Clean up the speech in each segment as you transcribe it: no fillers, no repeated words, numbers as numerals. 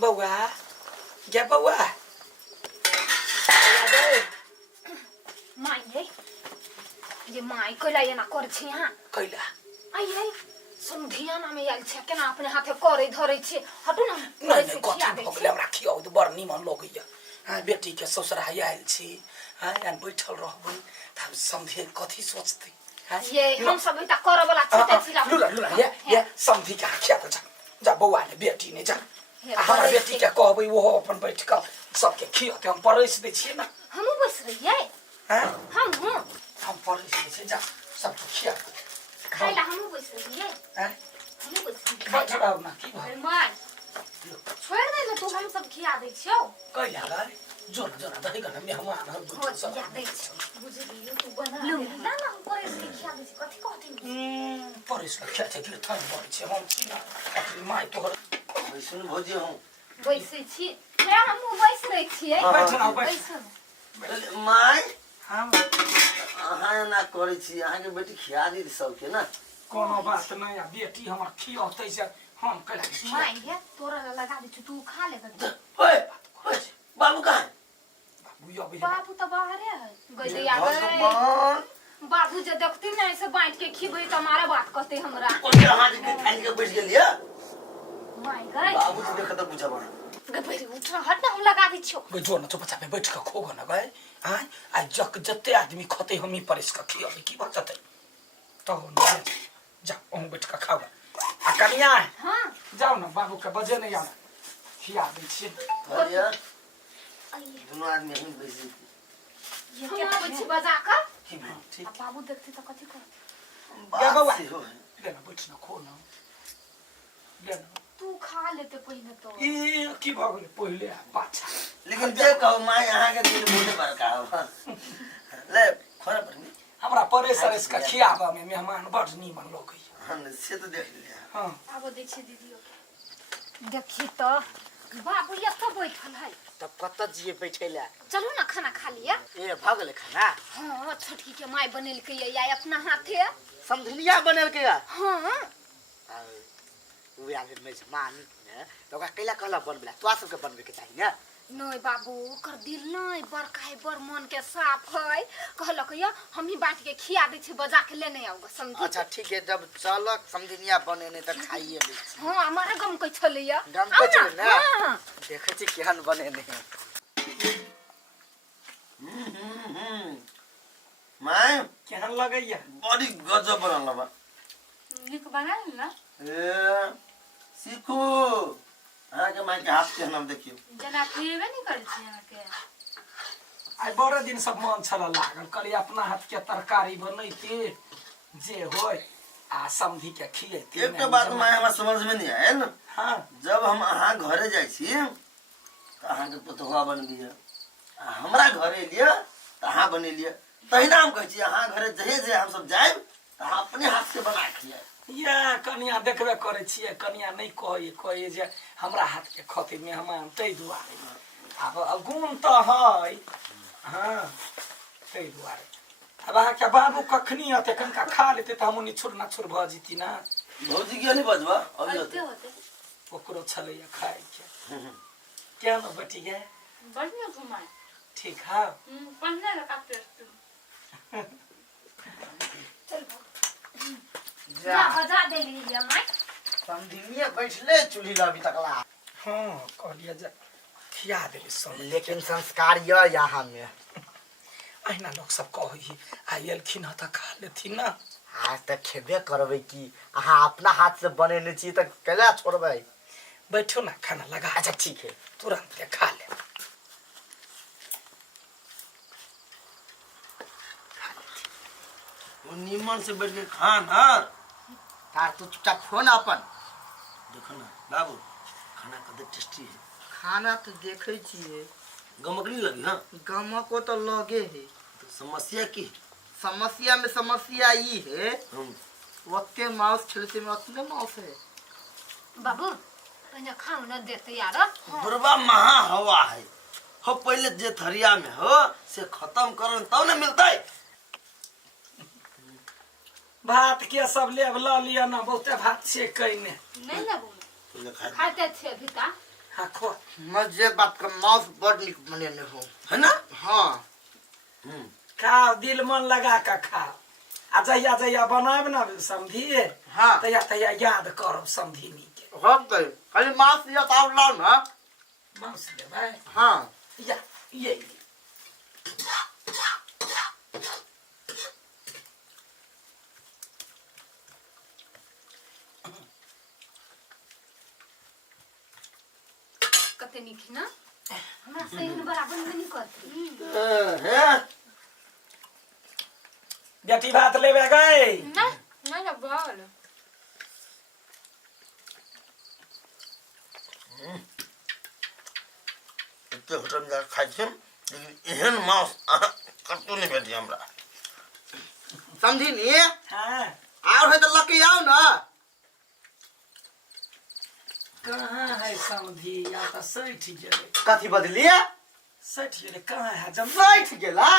बउआ क्या बउआ माई ये माई कैला ये ना कर छी हां कैला आई संधिया ना में आइल छे केना अपने हाथे करे धरे छी हटू ना नहीं कथी भगले हमरा खियाउ त बड़ निमन लगैया हां बेटी के ससुर आइल छी हां यान बैठल रहबै त समझे कथी सोचते हां ये हम सब त करे वाला छते छी लुला ये समझी के खिया त जा बउआ ने बेटी ने जा हमरा बेटी के कहबै वो अपन बैठ के सबके खियाते हम परस दे छी ना हम बस रहिए हां हम परस दे छी जा सब खिया खाइला हम बस रहिए हां हम बस बैठ रहो ना की अरे माई छोड़ दे ना तू हम सब खिया दे छियो कैला गए जोना दही गना मेहमान हम हो खिया दे छी बुझलियो तू बना ना ना हम परस के खिया दे छी कथी परस के खिया छे कि थान बड़ छे हम छी ना अपनी माय तोहर सुन भौजी हम बैसे छी हे हम बैस रही छिए बैठ ना बैठ माय हम अहाँ ना करे छी अहाँ के बेटी खिया दी सबके ना कोनो बात नहीं है बेटी हमर खियाते से हम कैला माई हे तोरा लगा दे तू खा ले ओए बाबू कहां बाबू तो बाहर है गई आ गए बाबू जे देखती ना ऐसे बांट के खिबै त हमारा बात कहते हमरा ओके हां के खाई के बैठ गेलिए माई गए बाबू जी देखत बुझा बा गए पहले उठ हट ना हम लगा दी छो गए जो न चुपचाप बैठ के खो न गए हां आ जक जते आदमी खते हम ही परस के खियाबे की बात है तो न जा हम बैठ के खाओ आ कनिया हां जाओ न बाबू के बजे नहीं आना खिया दे छी भैया दोनों आदमी यहीं बैठे ये क्या कुछ बजा का ठीक बाबू देखते तो कथी कर क्या बउआ से हो ले ना बैठ न खो न ले न तू खा लेते पहले तो ई की भगले पहिले पाछा लेकिन जे कहो माय अहाँ के दिल मोटे बड़का हो ले खरा पर हमरा परेसरस का खियाबा में मेहमान बड़ निमन लगई हम से तो देख लिया हां अब देखी दीदी देखी तो बाबू ये तो बैठल है तब कत जिए बैठेला चलो ना खाना खा लिया ए भगले खाना हां छोटकी के माई बनेल के या अपना हाथे समधनिया बनल के हां उ आगे में मान ने तो का कैला कहला बनबला तोआ सब के बनबे के चाहिए ना नहीं बाबू कर दिल नहीं बड़का है बड़ मन के साफ है कहलक या हम ही बांट के खिया दे छी बजा के लेने आऊगा समझी अच्छा ठीक है जब चलक समधनिया बने ने त खाइए ले हां हमारा गम कइ छले या गम पे चले ना देखे छी केहन बने ने माय केहन लगैया बड़ी गजब बनल बा निक बनाल ना ए सीखू अहाँ के माय के हाथ के नाम देखियो जना खिएबे नहीं कर छी अहाँ के आई बड़े दिन सब मन छला लागल कली अपना हाथ के तरकारी बनैते जे होय आ समधी के खिएते एक तो बात माय हमरा समझ में नहीं आयल ना हां जब हम अहाँ घरे जाय छी त अहाँ के पतोहा बन लिया हमरा घरे लिया त अहाँ बने लिया तहिना हम कहै छी अहाँ घरे जे हम सब जाय त अहाँ अपने हाथ से बना खिया या कनिया देखबे करे छिए कनिया नहीं कहे जे हमरा हाथ के खते मेहमान तै दुआरे अब गुण त है हां तै दुआरे अब अहाँ के बाबू कखनी आते कनका खा लेते त हम निछुर नाछुर भ जती ना भौजी के नहीं बजबा अभी होते ओकरो छले खाए के क्या न बेटी गे बढ़िया घुमाए ठीक है पढ़ने लगा टेस्ट चल जा बजा दे लिया माई समधनिया बैठले चूल्ही लबी तकला हां कहलिए जे खिया देली सब लेकिन संस्कार य यहाँ में अहिना लोग सब कही आयलखिन ह त खा लेथिन ना आज तक खेबे करबे की अहाँ अपना हाथ से बनेने छी त कैला छोड़बे बैठो ना खाना लगा अच्छा ठीक है तुरंत के खा ले वो नीमन से बैठ के खा ना तार तू चुपचाप खो ना अपन देखो ना बाबू खाना कदे टेस्टी है खाना तो देखे छिए गमक नहीं लगी हां गमको तो लगे है तो समस्या की समस्या में समस्या ई है हम ओते माउस छलते में ओतने माउस है बाबू पहले खाओ ना देते यार बुरबा महा हवा है हो पहले जे थरिया में हो से खत्म करन तब ना मिलता है भात के सब लेब ल लिया ना बहुते भात से कइने नहीं ना बोल पहले खा खाते थे अभी का हाँ खो मजे बात का मांस बड़ निक बनेने हो है ना हाँ खाओ दिल मन लगा के खाओ आ जहिया जहिया बनाब ना समधी हाँ तहिया तहिया याद करब समधिनी के हो गई खाली मांस या ताव लाओ ना मांस लेबै हाँ या ये कते निक ना हमरा से एहन बराबर में नहीं करती है बेटी भात लेबै गए ना ना बल एते होटल जा खाइ छै लेकिन एहन मांस कतौ नहीं भेटी हमरा समझी नी हाँ और है तो लकी आओ ना कहाँ है समधी या तो सैठ गेलै कथी बदलिए सैठ गेलै कहाँ है जब बैठ गेलै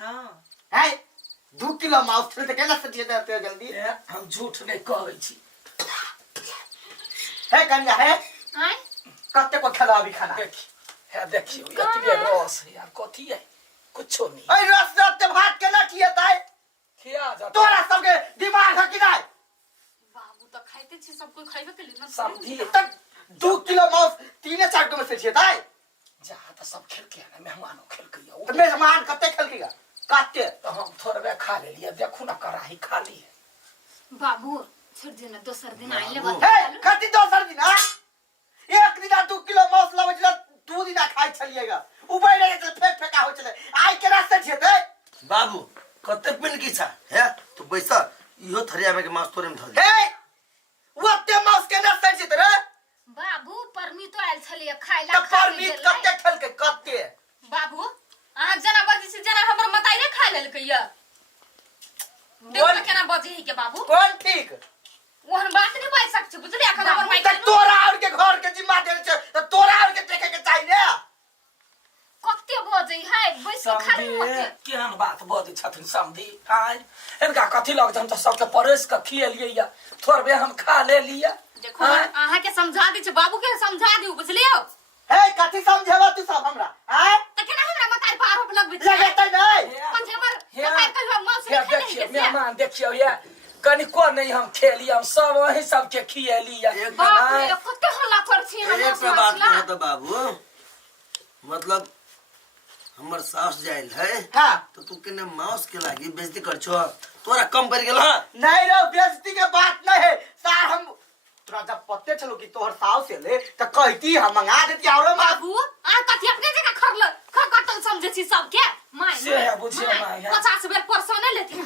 हाँ है 2 किलो मांस थे तो केना से देते जल्दी ए, हम झूठ नहीं कहै छी है कन्या है आय कते को खिला अभी खाना देखी है देखियो एतबे रस है यार कथी है कुछो नहीं ओए रस रस भात केना किए ताई खिया जा तोरा सबके दिमाग है कि नहीं बाबू तो खाइते छी सब कोई खाइबे के लिए ना समझी तक 2 किलो मांस 3-4 किलो में से छिए ताई जा तो सब खेल के ना मेहमानों खेल के तो मेहमान कते खेलकेगा काटे तो हम थोड़े खा ले लिया देखो ना कराही खाली है बाबू छोड़ देना दोसर दिन आइले बाबू। बता हे खती दोसर दिन हां एक दिन 2 किलो मांस लावे छला 2 दिन खाइ छलिएगा उबै रे फेक फेका हो छले आइ के रास्ते छेते बाबू कते पिन की छा है तू बैसा इहो थरिया में के मांस तोरे में धर हे ओते मांस के रास्ते छेते रे बाबू परमी तो आइल छलिए खाइला त परमीत कते खेलके कते बाबू अहाँ जना बजी से जना हमर मताई रे खा लेल कहिया बोल। देखो केना बजी है के बाबू कोन ठीक ओहन बात नहीं बाज सकछ बुझलिए अखन हमर माई त तोरा और के घर के जिम्मा देल छ त तोरा और के देखे के चाहिए कते बजै है बैस के खा ले समझी केहन बात बजै छथिन समझी आय इनका कथी लग हम तो सबके परोस के खिएलिए या थोड़बे हम खा ले लिया देखो अहाँ के समझा दी छ बाबू के समझा दिउ बुझलियो हे कथी समझेबा तू सब हमरा आय त केना हमरा मताई पर आरोप लगबै छ लगेतै नहीं पंच हमर मताई कहबा मौस हे देखियो मेहमान देखियो ये कनिको नहीं हम खेली हम सब वही सबके खिएली या एक बाप रे कते हल्ला कर छी हम एक पे बात कह तो बाबू मतलब हमर सास जाइल है हां तो तू केने मांस के लागी बेइज्जती कर छो तोरा कम पड़ गेल हां नहीं रे बेइज्जती के बात नहीं है सार हम तोरा जब पत्ते चलो कि तोहर सास से ले त कहती हम मंगा देती और बाबू आ कथि अपने जगह खरकटल समझे छी सब के माय से है बुझियो माय 50 बेर परसोने लेती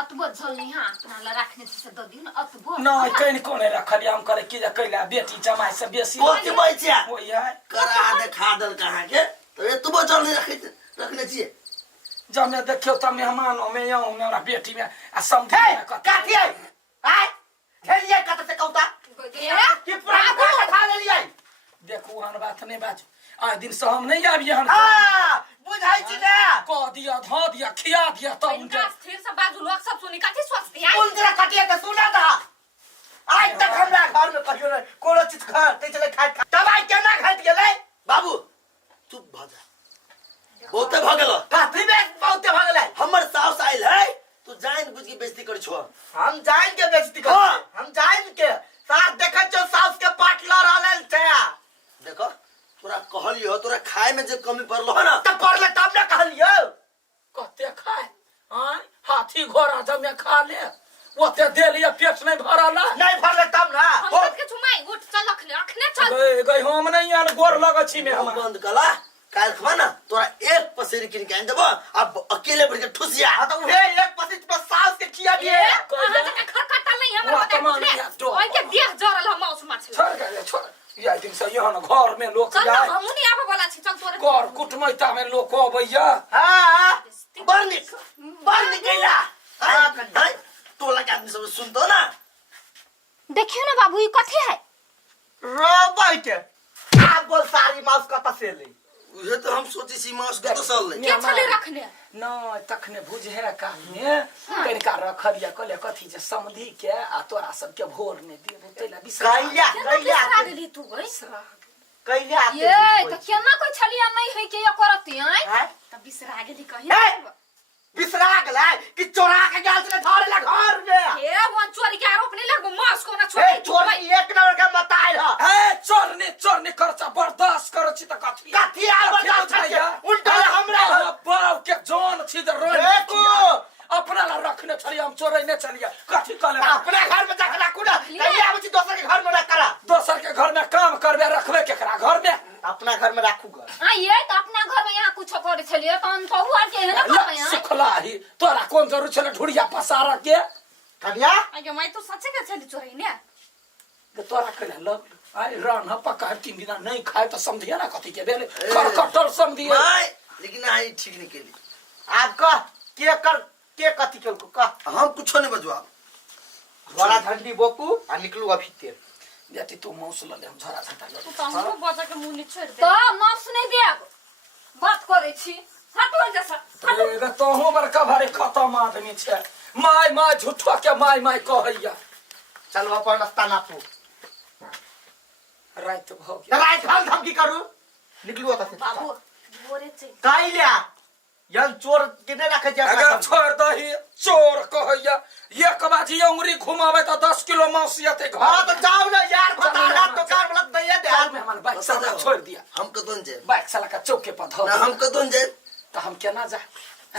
अतबो झल नहीं हां अपना ला रखने छी से 2 दिन अतबो नहीं कहीं कोने रखलिया हम करे की कैला बेटी जमाई से बेसी कोती बैचिया होई है करा दे खादल कहां के तो ये तू बचल नहीं रखने छिए जब मैं देखियो तब मेहमानों में आऊं मेरा बेटी में आ समझे हे काठी है आय खेलिए कत से कहता कि पुराना खाना खा ले लिया देखो हन बात नहीं बाज आज दिन से हम नहीं आबिए हन हां बुझाई छी ना कह दिया धा दिया खिया दिया तब उनके स्थिर से बाजू लोग सब सुनी कथि सोचती है कौन तेरा कटिया के सुना था आज तक हमरा घर में कहियो नहीं कोनो चीज खा ते चले खाए दवाई केना खाइत गेलै बाबू तू भाजा बहुते भ गेल काफी में बहुते भ गेलै हमर सास आइल है तू जान बुझ के बेइज्जती कर छो हम जान के बेइज्जती कर हाँ। हम जान के साथ देखै छौ सास के पाट ल रहल छै देखो तोरा कहलियो तोरा खाए में जे कमी पड़लो है ना त पड़ले तब ना कहलियो कते खाए आय हाथी घोड़ा जब मैं खा ले ओते दे लिया पेट नहीं भरल नहीं भरले तब ना हम के छुमाई उठ चल अखने चल गई गई हम नहीं आन गोर लग छी में हम बंद कला काल खबा ना तोरा एक पसेरी किन के आन देबो अब अकेले बढ़ के ठुसिया हां तो उहे एक पसित पर सास के खिया दिए अहाँ जका खरकटल नहीं हमरा वाह, बता कमान नहीं है, तो। ओइ के देह जरल हम मौस माछ छोड़ गए छोड़ या दिन से यहाँ घर में लोग चल जाए हम नहीं आबे वाला छी चल तोरे कर कुटमैता में लोग अबैया हां बंद कैला हां हां टोला के आदमी सब सुनतो ना देखियो ना बाबू ई कथि है रो बैठे आप बोल सारी मांस कत से ले उहे तो हम सोची सी मांस के तो सल ले के छले रखने न तखने बुझे काने कनिका रखलिया कहले कथी जे समधी के आ तोरा सबके भोर में देबो तैला कैला कैला देली तू गई कैले आते ये तो केना कोई छलिया नहीं है कि ये करती हैं हैं तब बिसरा गेली कहीं ए! बिसरा गेलै कि चोरा के गेल छले धरे ला घर में हे वन चोरी के आरोप नहीं लगबो मास को ना ए छोड़ी चोर एक नंबर के बताइल ह ए चोरनी करछ बर्दाश्त करछ त कथी कथी आ बर्दाश्त छै उल्टा हमरा बाव के जान छी द रोड देखो अपना ला रखने छली हम चोरै ने छलिए कथी कले अपने घर में जाके रखू ना कहिए आबै छी दोसर के घर में रख करा दोसर के घर में काम करबे रखबे केकरा घर में अपना घर में राखू घर हां ये तो अपना घर में यहाँ कुछ करे छलिए तो हम बहु आर के है ना करबे यहाँ सुखलाही तोरा कोन जरूर छले ढुड़िया पसारा के कन्या आगे मैं तो सच्चे के छली चोरी ने तोरा कले लग आई रान पका 3 दिन नहीं खाए तो समझिए ना कथी के बेले खरकटल समझिए नहीं लेकिन आई ठीक नहीं केली आप कह के कथी केल को कह हम कुछो नहीं बजवा बड़ा झंडी बोकू आ निकलू अभी तेल बेटी तू मौस ले हम झरा झटा ले तू तो हमरो बजा के मुंह नहीं छोड़ दे तो माफ सुनै देब बात करे छी हटो जैसा रे तो हो बड़का भारी खत्म आदमी छे माय झूठो के माय कहैया चल अपन रास्ता नापू रात भ गेल रात हम धमकी करू निकलू ओता से बाबू बोरे छै काइल्या यन चोर के नहीं रखे जा अगर छोड़ दही चोर कहैया एक बाजी उंगली घुमावे तो 10 किलो मांस येते घर हां तो जाओ ना यार बता ना दुकान वाला दैया दे हाल में हमारे बाइक साला छोड़ दिया हम कदन जाए बाइक साला का चौके पर धो ना हम कदन जाए तो हम केना जा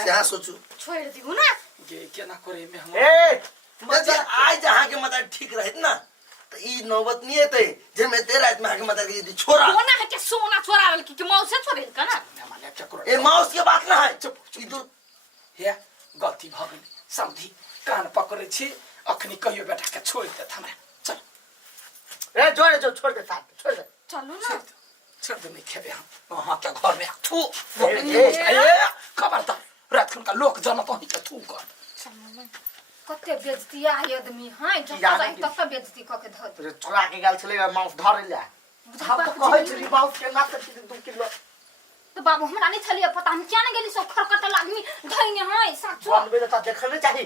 से सोचू छोड़ दिउ ना ये केना करे में हम ए मजा आज जहां के मत ठीक रहत ना तो ई नौबत नहीं हेते जे में तेरा में के मत के छोरा कोना है के सोना चोरावल की मौत से छोड़ेल का ना हमारे चक्कर ए माउस के बात ना है चुप ई दो हे गलती भ गेल समझी कान पकड़े छी अखनी कहियो बेटा के छोड़ दे हमरा चल ए जोड़े जो छोड़ दे साथ छोड़ दे चलू ना छोड़ दे नहीं खेबे हम वहां के घर में थू ए, खबरदार रात खन का लोक जन तो ही के थू कर चलू ना कते बेइज्जती आय आदमी हां जब जाने तक तक बेइज्जती क के धर तो छोरा के गेल छले माउस धरे ले हम तो कहै छी माउस के ना सकती 2 किलो तो बाबू हमरा नहीं छलिए पता हम क्या न गेली सब खरकटल आदमी धइने हां साचो बनबे त देखले चाही